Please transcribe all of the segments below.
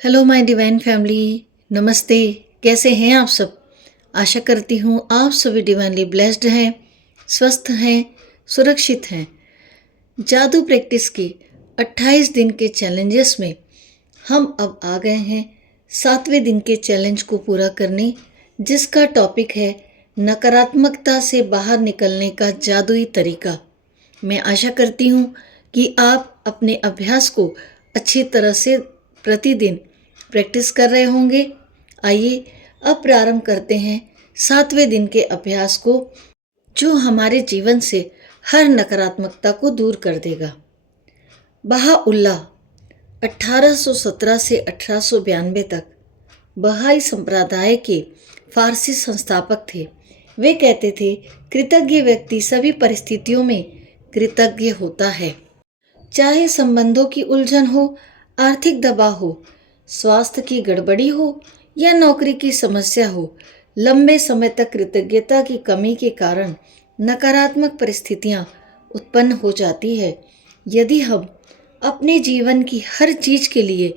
Hello my divine family. नमस्ते। कैसे हैं आप सब? आशा करती हूँ आप सभी डिवाइनली ब्लेस्ड हैं, स्वस्थ हैं, सुरक्षित हैं। जादू प्रैक्टिस की 28 दिन के चैलेंजेस में हम अब आ गए हैं 7वें दिन के चैलेंज को पूरा करने, जिसका टॉपिक है नकारात्मकता से बाहर निकलने का जादुई तरीका। मैं आशा करती हूँ कि आप अपने अभ्यास को अच्छी तरह से प्रतिदिन प्रैक्टिस कर रहे होंगे। आइए अब प्रारंभ करते हैं 7वें दिन के अभ्यास को, जो हमारे जीवन से हर नकारात्मकता को दूर कर देगा। बहाउल्लाह 1817 से 1892 तक बहाई संप्रदाय के फारसी संस्थापक थे। वे कहते थे, कृतज्ञ व्यक्ति सभी परिस्थितियों में कृतज्ञ होता है। चाहे संबंधों की उलझन हो, आर्थिक दबाव हो, स्वास्थ्य की गड़बड़ी हो या नौकरी की समस्या हो, लंबे समय तक कृतज्ञता की कमी के कारण नकारात्मक परिस्थितियां उत्पन्न हो जाती है। यदि हम अपने जीवन की हर चीज के लिए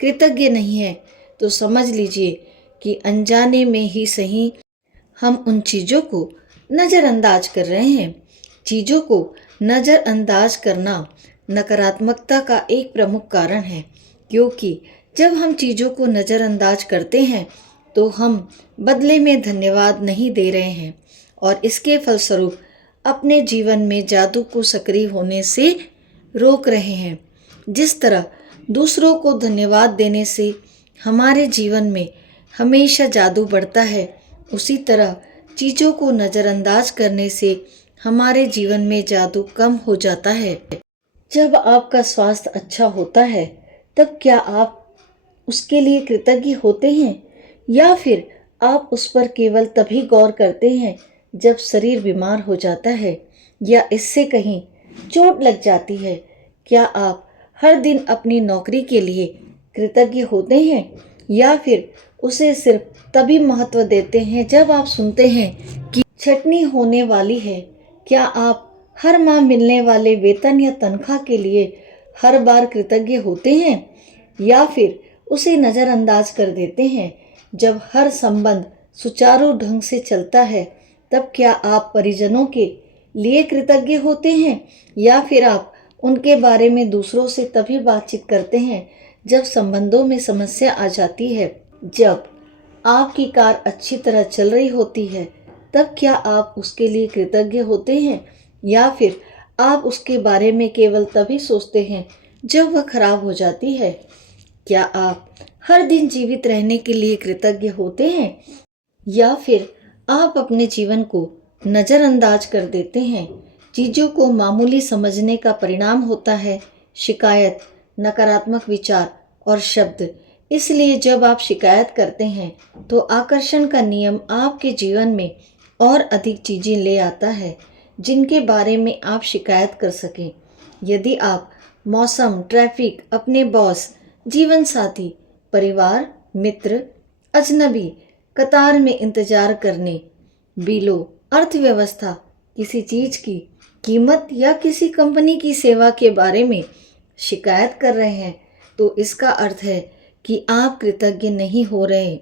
कृतज्ञ नहीं हैं, तो समझ लीजिए कि अनजाने में ही सही हम उन चीज़ों को नज़रअंदाज कर रहे हैं। चीज़ों को नज़रअंदाज करना नकारात्मकता का एक प्रमुख कारण है, क्योंकि जब हम चीज़ों को नज़रअंदाज करते हैं तो हम बदले में धन्यवाद नहीं दे रहे हैं और इसके फलस्वरूप अपने जीवन में जादू को सक्रिय होने से रोक रहे हैं। जिस तरह दूसरों को धन्यवाद देने से हमारे जीवन में हमेशा जादू बढ़ता है, उसी तरह चीज़ों को नज़रअंदाज करने से हमारे जीवन में जादू कम हो जाता है। जब आपका स्वास्थ्य अच्छा होता है, तब क्या आप उसके लिए कृतज्ञ होते हैं, या फिर आप उस पर केवल तभी गौर करते हैं जब शरीर बीमार हो जाता है या इससे कहीं चोट लग जाती है? क्या आप हर दिन अपनी नौकरी के लिए कृतज्ञ होते हैं, या फिर उसे सिर्फ तभी महत्व देते हैं जब आप सुनते हैं कि छटनी होने वाली है? क्या आप हर माह मिलने वाले वेतन या तनख्वाह के लिए हर बार कृतज्ञ होते हैं, या फिर उसे नज़रअंदाज कर देते हैं जब हर संबंध सुचारू ढंग से चलता है? तब क्या आप परिजनों के लिए कृतज्ञ होते हैं, या फिर आप उनके बारे में दूसरों से तभी बातचीत करते हैं जब संबंधों में समस्या आ जाती है? जब आपकी कार अच्छी तरह चल रही होती है, तब क्या आप उसके लिए कृतज्ञ होते हैं, या फिर आप उसके बारे में केवल तभी सोचते हैं जब वह खराब हो जाती है? क्या आप हर दिन जीवित रहने के लिए कृतज्ञ होते हैं, या फिर आप अपने जीवन को नज़रअंदाज कर देते हैं? चीज़ों को मामूली समझने का परिणाम होता है शिकायत, नकारात्मक विचार और शब्द। इसलिए जब आप शिकायत करते हैं तो आकर्षण का नियम आपके जीवन में और अधिक चीज़ें ले आता है जिनके बारे में आप शिकायत कर सकें। यदि आप मौसम, ट्रैफिक, अपने बॉस, जीवन साथी, परिवार, मित्र, अजनबी, कतार में इंतजार करने, बिलों, अर्थव्यवस्था, किसी चीज़ की कीमत या किसी कंपनी की सेवा के बारे में शिकायत कर रहे हैं, तो इसका अर्थ है कि आप कृतज्ञ नहीं हो रहे,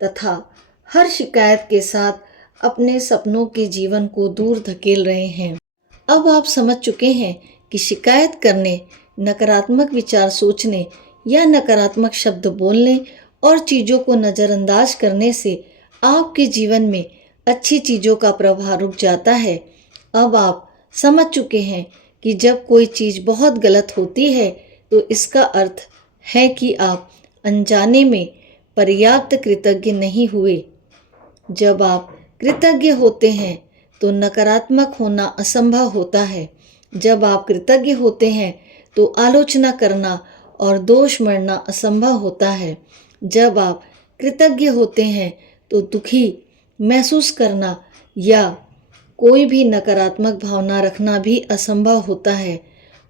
तथा हर शिकायत के साथ अपने सपनों के जीवन को दूर धकेल रहे हैं। अब आप समझ चुके हैं कि शिकायत करने, नकारात्मक विचार सोचने या नकारात्मक शब्द बोलने और चीज़ों को नज़रअंदाज करने से आपके जीवन में अच्छी चीज़ों का प्रभाव रुक जाता है। अब आप समझ चुके हैं कि जब कोई चीज़ बहुत गलत होती है तो इसका अर्थ है कि आप अनजाने में पर्याप्त कृतज्ञ नहीं हुए। जब आप कृतज्ञ होते हैं तो नकारात्मक होना असंभव होता है। जब आप कृतज्ञ होते हैं तो आलोचना करना और दोष मढ़ना असंभव होता है। जब आप कृतज्ञ होते हैं तो दुखी महसूस करना या कोई भी नकारात्मक भावना रखना भी असंभव होता है।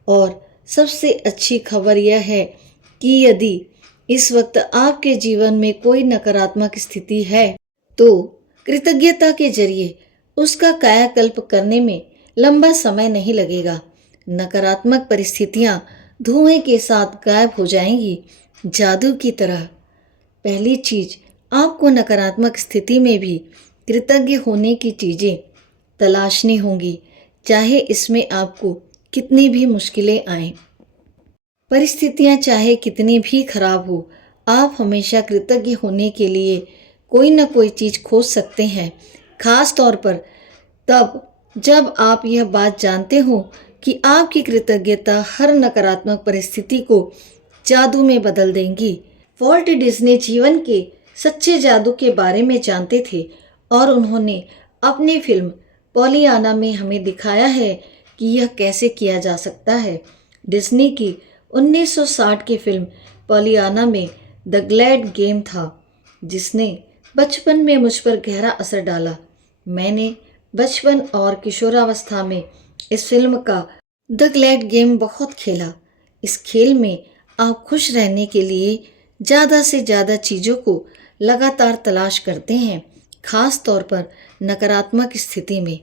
और सबसे अच्छी खबर यह है कि यदि इस वक्त आपके जीवन में कोई नकारात्मक स्थिति है, तो कृतज्ञता के जरिए उसका कायाकल्प करने में लंबा समय नहीं लगेगा। नकारात्मक परिस्थितियां धुएं के साथ गायब हो जाएंगी जादू की तरह पहली चीज, आपको नकारात्मक स्थिति में भी कृतज्ञ होने की चीज़ें तलाशनी होंगी, चाहे इसमें आपको कितनी भी मुश्किलें आएं। परिस्थितियां चाहे कितनी भी खराब हो, आप हमेशा कृतज्ञ होने के लिए कोई ना कोई चीज़ खोज सकते हैं, खास तौर पर तब जब आप यह बात जानते हो कि आपकी कृतज्ञता हर नकारात्मक परिस्थिति को जादू में बदल देंगी। वॉल्ट डिज्नी जीवन के सच्चे जादू के बारे में जानते थे और उन्होंने अपनी फिल्म पॉलियाना में हमें दिखाया है कि यह कैसे किया जा सकता है। डिज्नी की 1960 की फिल्म पॉलियाना में द ग्लैड गेम था, जिसने बचपन में मुझ पर गहरा असर डाला। मैंने बचपन और किशोरावस्था में इस फिल्म का द ग्लैड गेम बहुत खेला। इस खेल में आप खुश रहने के लिए ज़्यादा से ज़्यादा चीज़ों को लगातार तलाश करते हैं, खास तौर पर नकारात्मक स्थिति में।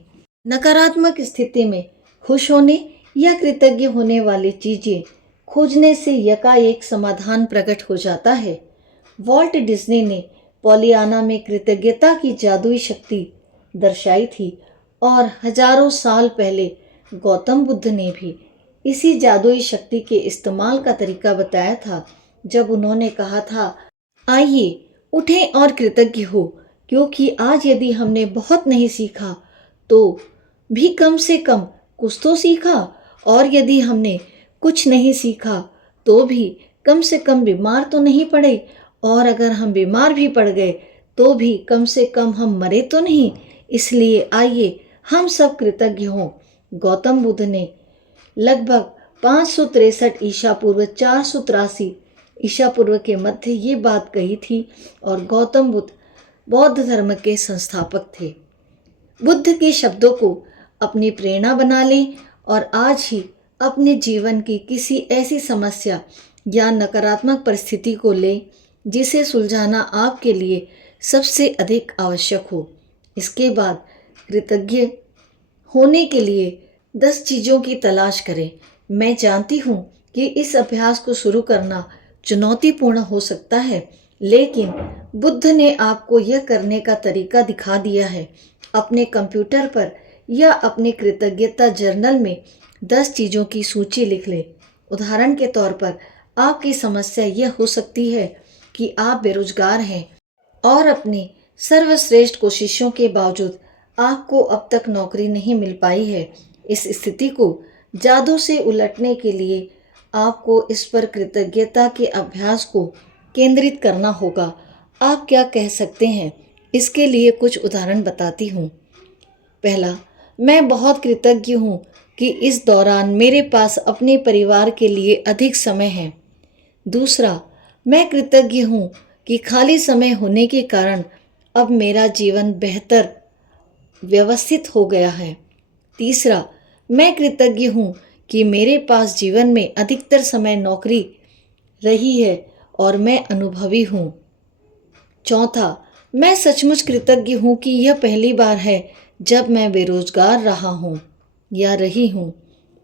नकारात्मक स्थिति में खुश होने या कृतज्ञ होने वाली चीज़ें खोजने से यकाएक समाधान प्रकट हो जाता है। वॉल्ट डिज्नी ने पॉलियाना में कृतज्ञता की जादुई शक्ति दर्शाई थी और हजारों साल पहले गौतम बुद्ध ने भी इसी जादुई शक्ति के इस्तेमाल का तरीका बताया था, जब उन्होंने कहा था, आइए उठें और कृतज्ञ हो, क्योंकि आज यदि हमने बहुत नहीं सीखा तो भी कम से कम कुछ तो सीखा, और यदि हमने कुछ नहीं सीखा तो भी कम से कम बीमार तो नहीं पड़े, और अगर हम बीमार भी पड़ गए तो भी कम से कम हम मरे तो नहीं। इसलिए आइए हम सब कृतज्ञ हों। गौतम बुद्ध ने लगभग 563 ईसा पूर्व 483 ईसा पूर्व के मध्य ये बात कही थी और गौतम बुद्ध बौद्ध धर्म के संस्थापक थे। बुद्ध के शब्दों को अपनी प्रेरणा बना लें और आज ही अपने जीवन की किसी ऐसी समस्या या नकारात्मक परिस्थिति को लें जिसे सुलझाना आपके लिए सबसे अधिक आवश्यक हो। इसके बाद कृतज्ञ होने के लिए 10 चीज़ों की तलाश करें। मैं जानती हूँ कि इस अभ्यास को शुरू करना चुनौतीपूर्ण हो सकता है, लेकिन बुद्ध ने आपको यह करने का तरीका दिखा दिया है। अपने कंप्यूटर पर या अपने कृतज्ञता जर्नल में 10 चीज़ों की सूची लिख लें। उदाहरण के तौर पर आपकी समस्या यह हो सकती है कि आप बेरोजगार हैं और अपनी सर्वश्रेष्ठ कोशिशों के बावजूद आपको अब तक नौकरी नहीं मिल पाई है। इस स्थिति को जादू से उलटने के लिए आपको इस पर कृतज्ञता के अभ्यास को केंद्रित करना होगा। आप क्या कह सकते हैं, इसके लिए कुछ उदाहरण बताती हूँ। पहला, मैं बहुत कृतज्ञ हूँ कि इस दौरान मेरे पास अपने परिवार के लिए अधिक समय है। दूसरा, मैं कृतज्ञ हूँ कि खाली समय होने के कारण अब मेरा जीवन बेहतर व्यवस्थित हो गया है। तीसरा, मैं कृतज्ञ हूँ कि मेरे पास जीवन में अधिकतर समय नौकरी रही है और मैं अनुभवी हूँ। चौथा, मैं सचमुच कृतज्ञ हूँ कि यह पहली बार है जब मैं बेरोजगार रहा हूँ या रही हूँ।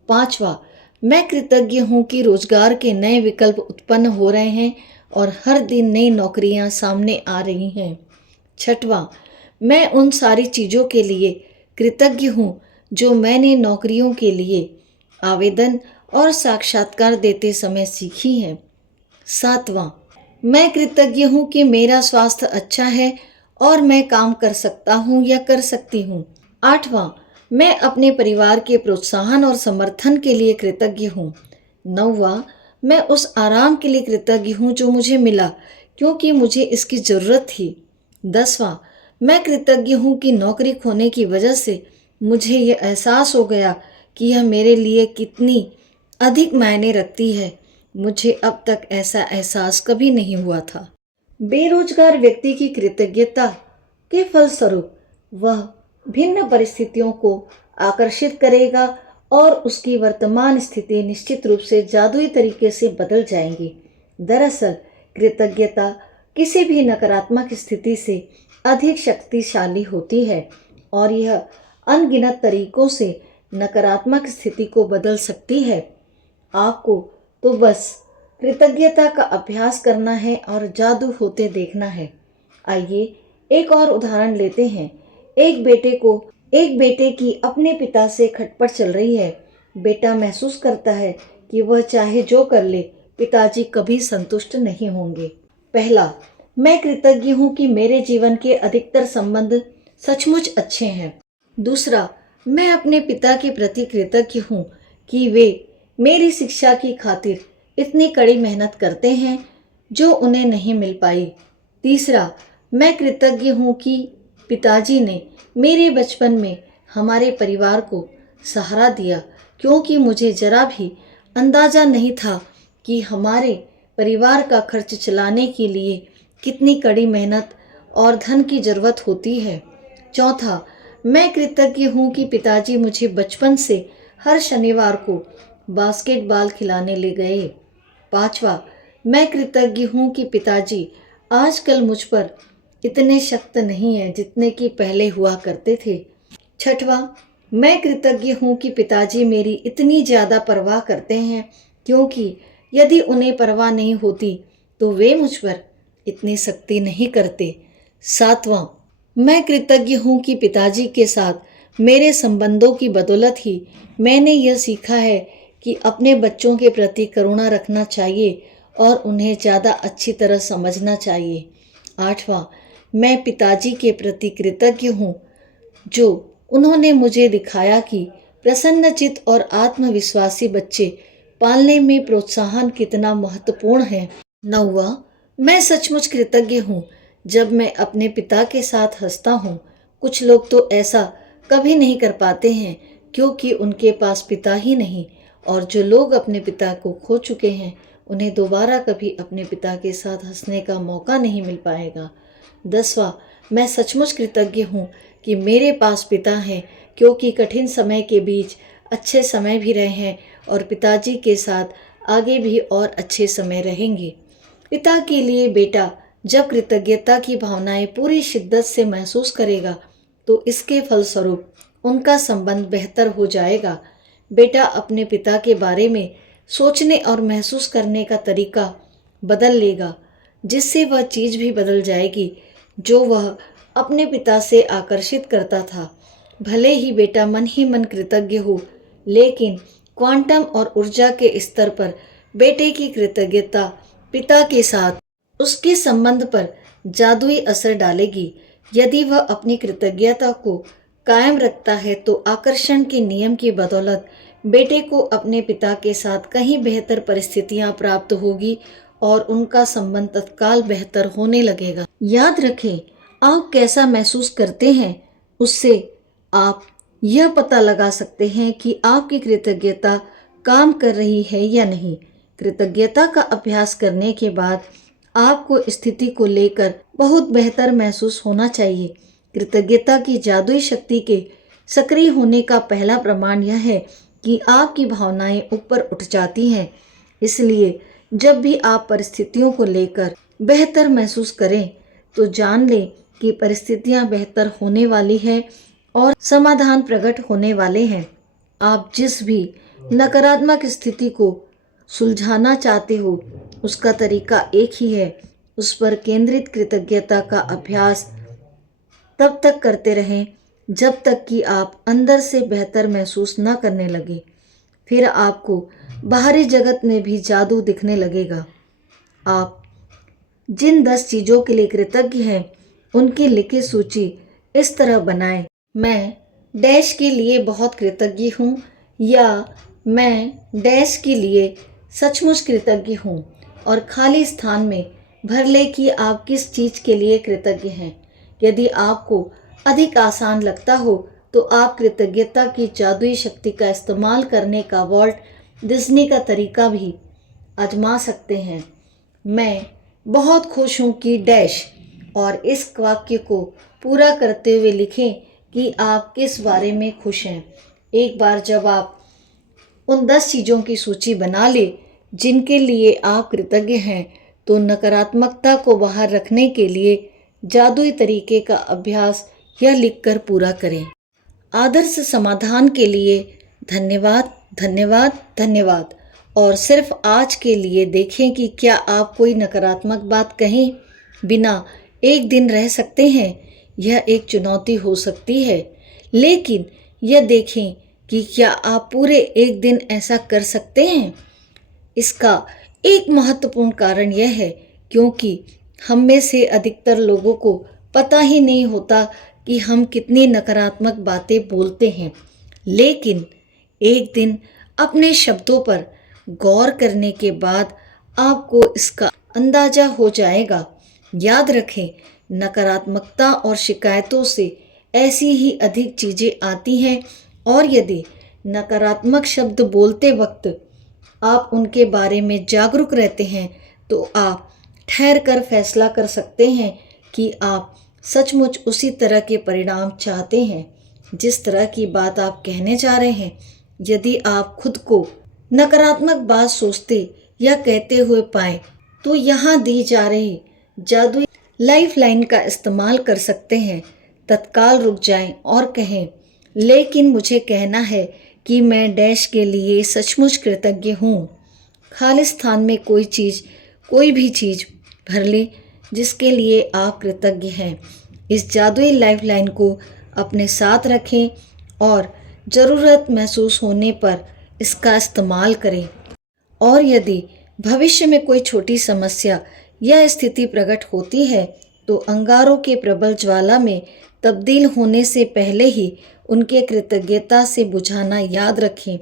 पांचवा, मैं कृतज्ञ हूँ कि रोजगार के नए विकल्प उत्पन्न हो रहे हैं और हर दिन नई नौकरियाँ सामने आ रही हैं। छठवां, मैं उन सारी चीज़ों के लिए कृतज्ञ हूँ जो मैंने नौकरियों के लिए आवेदन और साक्षात्कार देते समय सीखी हैं। सातवां, मैं कृतज्ञ हूँ कि मेरा स्वास्थ्य अच्छा है और मैं काम कर सकता हूँ या कर सकती हूँ। आठवां, मैं अपने परिवार के प्रोत्साहन और समर्थन के लिए कृतज्ञ हूँ। नौवां, मैं उस आराम के लिए कृतज्ञ हूँ जो मुझे मिला क्योंकि मुझे इसकी ज़रूरत थी। 10वां, मैं कृतज्ञ हूँ कि नौकरी खोने की वजह से मुझे ये एहसास हो गया कि यह मेरे लिए कितनी अधिक मायने रखती है। मुझे अब तक ऐसा एहसास कभी नहीं हुआ था। बेरोजगार व्यक्ति की कृतज्ञता के फलस्वरूप वह भिन्न परिस्थितियों को आकर्षित करेगा और उसकी वर्तमान स्थिति निश्चित रूप से जादुई तरीके से बदल जाएंगी। दरअसल कृतज्ञता किसी भी नकारात्मक स्थिति से अधिक शक्तिशाली होती है और यह अनगिनत तरीकों से नकारात्मक स्थिति को बदल सकती है। आपको तो बस कृतज्ञता का अभ्यास करना है और जादू होते देखना है। आइए एक और उदाहरण लेते हैं। एक बेटे की अपने पिता से खटपट चल रही है। बेटा महसूस करता है कि वह चाहे जो कर ले, पिताजी कभी संतुष्ट नहीं होंगे। पहला, मैं कृतज्ञ हूँ कि मेरे जीवन के अधिकतर संबंध सचमुच अच्छे हैं। दूसरा, मैं अपने पिता के प्रति कृतज्ञ हूँ कि वे मेरी शिक्षा की खातिर इतनी कड़ी मेहनत करते हैं जो उन्हें नहीं मिल पाई। तीसरा, मैं कृतज्ञ हूँ कि पिताजी ने मेरे बचपन में हमारे परिवार को सहारा दिया, क्योंकि मुझे जरा भी अंदाज़ा नहीं था कि हमारे परिवार का खर्च चलाने के लिए कितनी कड़ी मेहनत और धन की ज़रूरत होती है। चौथा, मैं कृतज्ञ हूँ कि पिताजी मुझे बचपन से हर शनिवार को बास्केटबॉल खिलाने ले गए। पांचवा, मैं कृतज्ञ हूँ कि पिताजी आजकल मुझ पर इतने सख्त नहीं हैं जितने कि पहले हुआ करते थे। छठवां, मैं कृतज्ञ हूँ कि पिताजी मेरी इतनी ज़्यादा परवाह करते हैं, क्योंकि यदि उन्हें परवाह नहीं होती तो वे मुझ पर इतनी सख्ती नहीं करते। सातवां, मैं कृतज्ञ हूँ कि पिताजी के साथ मेरे संबंधों की बदौलत ही मैंने यह सीखा है कि अपने बच्चों के प्रति करुणा रखना चाहिए और उन्हें ज़्यादा अच्छी तरह समझना चाहिए। आठवां, मैं पिताजी के प्रति कृतज्ञ हूँ जो उन्होंने मुझे दिखाया कि प्रसन्नचित्त और आत्मविश्वासी बच्चे पालने में प्रोत्साहन कितना महत्वपूर्ण है। नौवां, मैं सचमुच कृतज्ञ हूँ जब मैं अपने पिता के साथ हंसता हूँ। कुछ लोग तो ऐसा कभी नहीं कर पाते हैं क्योंकि उनके पास पिता ही नहीं, और जो लोग अपने पिता को खो चुके हैं उन्हें दोबारा कभी अपने पिता के साथ हंसने का मौका नहीं मिल पाएगा। 10वां, मैं सचमुच कृतज्ञ हूँ कि मेरे पास पिता हैं, क्योंकि कठिन समय के बीच अच्छे समय भी रहे हैं और पिताजी के साथ आगे भी और अच्छे समय रहेंगे। पिता के लिए बेटा जब कृतज्ञता की भावनाएं पूरी शिद्दत से महसूस करेगा तो इसके फलस्वरूप उनका संबंध बेहतर हो जाएगा। बेटा अपने पिता के बारे में सोचने और महसूस करने का तरीका बदल लेगा, जिससे वह चीज़ भी बदल जाएगी जो वह अपने पिता से आकर्षित करता था। भले ही बेटा मन ही मन कृतज्ञ हो, लेकिन क्वांटम और ऊर्जा के स्तर पर बेटे की कृतज्ञता पिता के साथ उसके संबंध पर जादुई असर डालेगी। यदि वह अपनी कृतज्ञता को कायम रखता है तो आकर्षण के नियम की बदौलत बेटे को अपने पिता के साथ कहीं बेहतर परिस्थितियां प्राप्त होगी और उनका संबंध तत्काल बेहतर होने लगेगा। याद रखें, आप कैसा महसूस करते हैं उससे आप यह पता लगा सकते हैं कि आपकी कृतज्ञता काम कर रही है या नहीं। कृतज्ञता का अभ्यास करने के बाद आपको स्थिति को लेकर बहुत बेहतर महसूस होना चाहिए। कृतज्ञता की जादुई शक्ति के सक्रिय होने का पहला प्रमाण यह है कि आपकी भावनाएं ऊपर उठ जाती हैं। इसलिए जब भी आप परिस्थितियों को लेकर बेहतर महसूस करें तो जान लें कि परिस्थितियां बेहतर होने वाली हैं और समाधान प्रकट होने वाले हैं। आप जिस भी नकारात्मक स्थिति को सुलझाना चाहते हो उसका तरीका एक ही है, उस पर केंद्रित कृतज्ञता का अभ्यास तब तक करते रहें जब तक कि आप अंदर से बेहतर महसूस न करने लगे। फिर आपको बाहरी जगत में भी जादू दिखने लगेगा। आप जिन 10 चीज़ों के लिए कृतज्ञ हैं उनकी लिखित सूची इस तरह बनाएं। मैं डैश के लिए बहुत कृतज्ञ हूँ, या मैं डैश के लिए सचमुच कृतज्ञ हूँ, और खाली स्थान में भर ले कि आप किस चीज़ के लिए कृतज्ञ हैं। यदि आपको अधिक आसान लगता हो तो आप कृतज्ञता की जादुई शक्ति का इस्तेमाल करने का वॉल्ट डिज्नी का तरीका भी आजमा सकते हैं। मैं बहुत खुश हूँ कि डैश, और इस वाक्य को पूरा करते हुए लिखें कि आप किस बारे में खुश हैं। एक बार जब आप उन 10 चीज़ों की सूची बना ले जिनके लिए आप कृतज्ञ हैं तो नकारात्मकता को बाहर रखने के लिए जादुई तरीके का अभ्यास यह लिखकर पूरा करें। आदर्श समाधान के लिए धन्यवाद, धन्यवाद, धन्यवाद। और सिर्फ आज के लिए देखें कि क्या आप कोई नकारात्मक बात कहें बिना एक दिन रह सकते हैं। यह एक चुनौती हो सकती है, लेकिन यह देखें कि क्या आप पूरे एक दिन ऐसा कर सकते हैं। इसका एक महत्वपूर्ण कारण यह है क्योंकि हम में से अधिकतर लोगों को पता ही नहीं होता कि हम कितनी नकारात्मक बातें बोलते हैं, लेकिन एक दिन अपने शब्दों पर गौर करने के बाद आपको इसका अंदाजा हो जाएगा। याद रखें, नकारात्मकता और शिकायतों से ऐसी ही अधिक चीज़ें आती हैं और यदि नकारात्मक शब्द बोलते वक्त आप उनके बारे में जागरूक रहते हैं तो आप ठहर कर फैसला कर सकते हैं कि आप सचमुच उसी तरह के परिणाम चाहते हैं जिस तरह की बात आप कहने जा रहे हैं। यदि आप खुद को नकारात्मक बात सोचते या कहते हुए पाएं तो यहाँ दी जा रही जादुई लाइफलाइन का इस्तेमाल कर सकते हैं। तत्काल रुक जाएं और कहें, लेकिन मुझे कहना है कि मैं डैश के लिए सचमुच कृतज्ञ हूँ। खाली स्थान में कोई भी चीज़ भर लें जिसके लिए आप कृतज्ञ हैं। इस जादुई लाइफलाइन को अपने साथ रखें और ज़रूरत महसूस होने पर इसका इस्तेमाल करें। और यदि भविष्य में कोई छोटी समस्या या स्थिति प्रकट होती है तो अंगारों के प्रबल ज्वाला में तब्दील होने से पहले ही उनके कृतज्ञता से बुझाना याद रखें।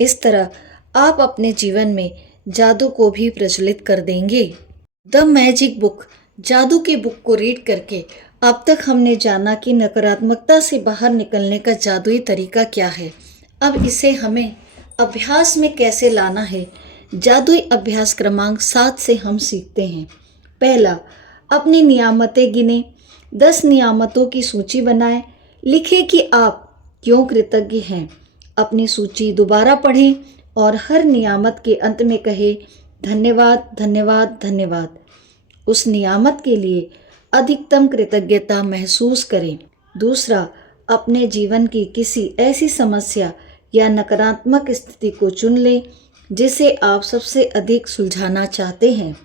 इस तरह आप अपने जीवन में जादू को भी प्रज्वलित कर देंगे। द मैजिक बुक, जादू के बुक को रीड करके अब तक हमने जाना कि नकारात्मकता से बाहर निकलने का जादुई तरीका क्या है। अब इसे हमें अभ्यास में कैसे लाना है। जादुई अभ्यास क्रमांक 7 से हम सीखते हैं। पहला, अपनी नियामतें गिने। 10 नियामतों की सूची बनाएं। लिखें कि आप क्यों कृतज्ञ हैं। अपनी सूची दोबारा पढ़ें और हर नियामत के अंत में कहें, धन्यवाद धन्यवाद धन्यवाद। उस नियामत के लिए अधिकतम कृतज्ञता महसूस करें। दूसरा, अपने जीवन की किसी ऐसी समस्या या नकारात्मक स्थिति को चुन लें जिसे आप सबसे अधिक सुलझाना चाहते हैं।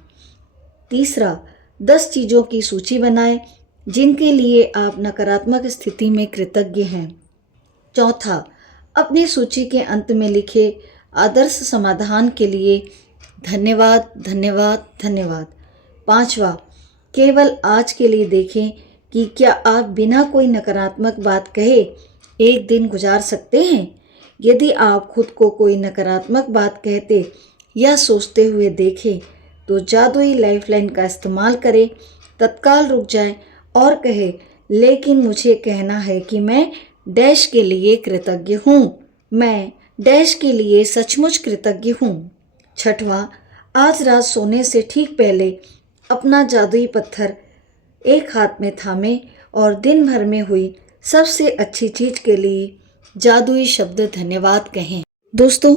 तीसरा, 10 चीज़ों की सूची बनाएं जिनके लिए आप नकारात्मक स्थिति में कृतज्ञ हैं। चौथा, अपनी सूची के अंत में लिखे आदर्श समाधान के लिए धन्यवाद धन्यवाद धन्यवाद। पांचवा, केवल आज के लिए देखें कि क्या आप बिना कोई नकारात्मक बात कहे एक दिन गुजार सकते हैं। यदि आप खुद को कोई नकारात्मक बात कहते या सोचते हुए देखें तो जादुई लाइफलाइन का इस्तेमाल करें। तत्काल रुक जाएं और कहें, लेकिन मुझे कहना है कि मैं डैश के लिए कृतज्ञ हूँ। मैं डैश के लिए सचमुच कृतज्ञ हूँ। छठवां, आज रात सोने से ठीक पहले अपना जादुई पत्थर एक हाथ में थामें और दिन भर में हुई सबसे अच्छी चीज़ के लिए जादुई शब्द धन्यवाद कहें। दोस्तों,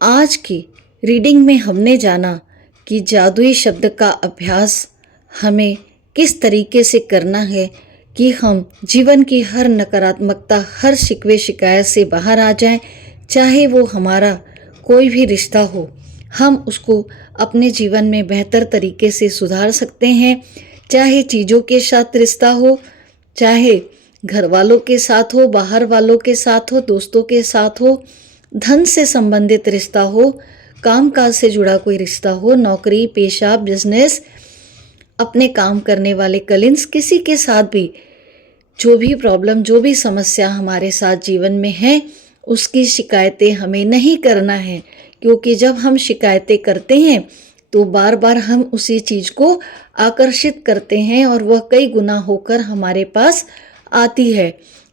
आज की रीडिंग में हमने जाना कि जादुई शब्द का अभ्यास हमें किस तरीके से करना है कि हम जीवन की हर नकारात्मकता, हर शिकवे शिकायत से बाहर आ जाएं। चाहे वो हमारा कोई भी रिश्ता हो, हम उसको अपने जीवन में बेहतर तरीके से सुधार सकते हैं। चाहे चीज़ों के साथ रिश्ता हो, चाहे घर वालों के साथ हो, बाहर वालों के साथ हो, दोस्तों के साथ हो, धन से संबंधित रिश्ता हो, कामकाज से जुड़ा कोई रिश्ता हो, नौकरी पेशा बिजनेस, अपने काम करने वाले कलीग्स, किसी के साथ भी जो भी प्रॉब्लम, जो भी समस्या हमारे साथ जीवन में है, उसकी शिकायतें हमें नहीं करना है। क्योंकि जब हम शिकायतें करते हैं तो बार बार हम उसी चीज़ को आकर्षित करते हैं और वह कई गुना होकर हमारे पास आती है।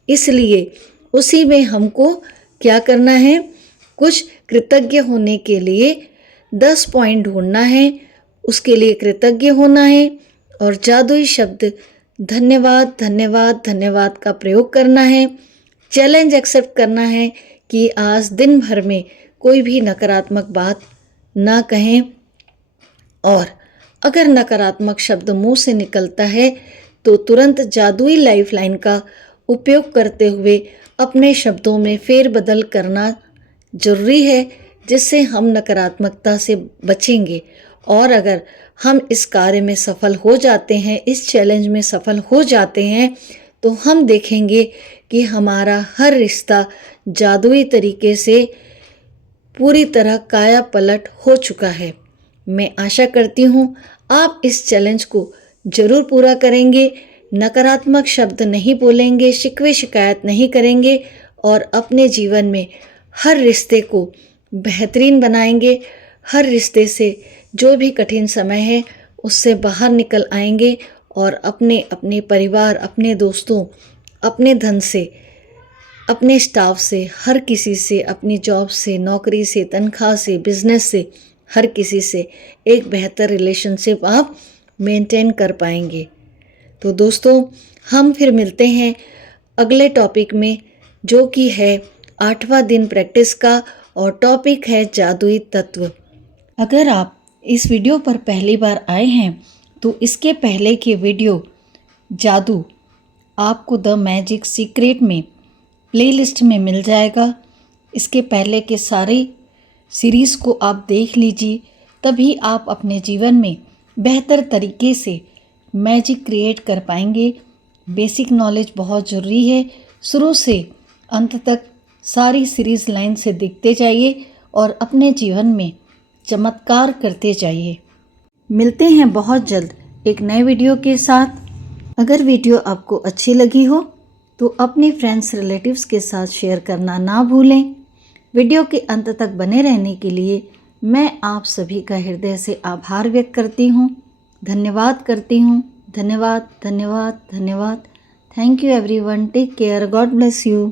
इसलिए उसी में हमको क्या करना है, कुछ कृतज्ञ होने के लिए 10 पॉइंट ढूंढना है, उसके लिए कृतज्ञ होना है और जादुई शब्द धन्यवाद धन्यवाद धन्यवाद का प्रयोग करना है। चैलेंज एक्सेप्ट करना है कि आज दिन भर में कोई भी नकारात्मक बात ना कहें और अगर नकारात्मक शब्द मुंह से निकलता है तो तुरंत जादुई लाइफलाइन का उपयोग करते हुए अपने शब्दों में फेरबदल करना जरूरी है। जिससे हम नकारात्मकता से बचेंगे। और अगर हम इस कार्य में सफल हो जाते हैं, इस चैलेंज में सफल हो जाते हैं, तो हम देखेंगे कि हमारा हर रिश्ता जादुई तरीके से पूरी तरह काया पलट हो चुका है। मैं आशा करती हूँ आप इस चैलेंज को ज़रूर पूरा करेंगे, नकारात्मक शब्द नहीं बोलेंगे, शिकवे शिकायत नहीं करेंगे और अपने जीवन में हर रिश्ते को बेहतरीन बनाएंगे। हर रिश्ते से जो भी कठिन समय है उससे बाहर निकल आएंगे और अपने अपने परिवार, अपने दोस्तों, अपने धन से, अपने स्टाफ से, हर किसी से, अपनी जॉब से, नौकरी से, तनख्वाह से, बिजनेस से, हर किसी से एक बेहतर रिलेशनशिप आप मेंटेन कर पाएंगे। तो दोस्तों, हम फिर मिलते हैं अगले टॉपिक में, जो कि है 8वां दिन प्रैक्टिस का और टॉपिक है जादुई तत्व। अगर आप इस वीडियो पर पहली बार आए हैं तो इसके पहले के वीडियो जादू आपको द मैजिक सीक्रेट में प्लेलिस्ट में मिल जाएगा। इसके पहले के सारे सीरीज़ को आप देख लीजिए, तभी आप अपने जीवन में बेहतर तरीके से मैजिक क्रिएट कर पाएंगे। बेसिक नॉलेज बहुत ज़रूरी है। शुरू से अंत तक सारी सीरीज़ लाइन से देखते जाइए और अपने जीवन में चमत्कार करते जाइए। मिलते हैं बहुत जल्द एक नए वीडियो के साथ। अगर वीडियो आपको अच्छी लगी हो तो अपने फ्रेंड्स रिलेटिव्स के साथ शेयर करना ना भूलें। वीडियो के अंत तक बने रहने के लिए मैं आप सभी का हृदय से आभार व्यक्त करती हूँ, धन्यवाद करती हूँ। धन्यवाद, धन्यवाद, धन्यवाद। Thank you everyone. Take care. God bless you.